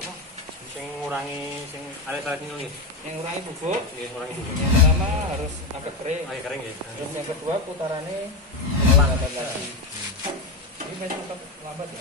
apa? Sing ngurangi sing alit-alit nulis. Yang ngurangi bubuk. Nggih, ngurangi bubuk. Yang pertama harus agak kering. Agak kering nggih. Terus yang kedua putarannya lambat lagi. Ini masih tetap lambat ya.